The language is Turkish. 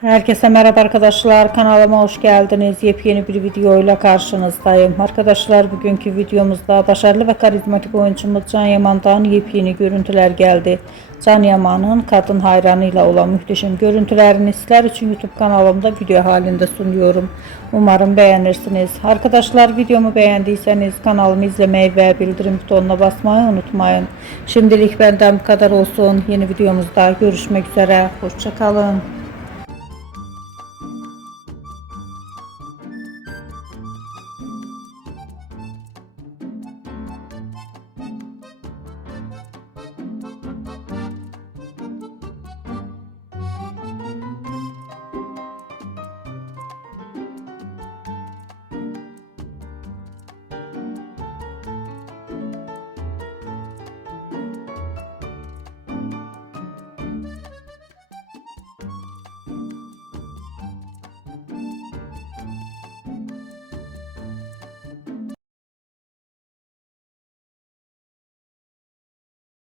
Herkese merhaba arkadaşlar, kanalıma hoş geldiniz. Yepyeni bir videoyla karşınızdayım. Arkadaşlar, bugünkü videomuzda başarılı ve karizmatik oyuncumuz Can Yaman'dan yepyeni görüntüler geldi. Can Yaman'ın kadın hayranıyla olan muhteşem görüntülerini sizler için YouTube kanalımda video halinde sunuyorum. Umarım beğenirsiniz. Arkadaşlar, videomu beğendiyseniz kanalımı izlemeyi ve bildirim butonuna basmayı unutmayın. Şimdilik benden bu kadar olsun. Yeni videomuzda görüşmek üzere. Hoşça kalın.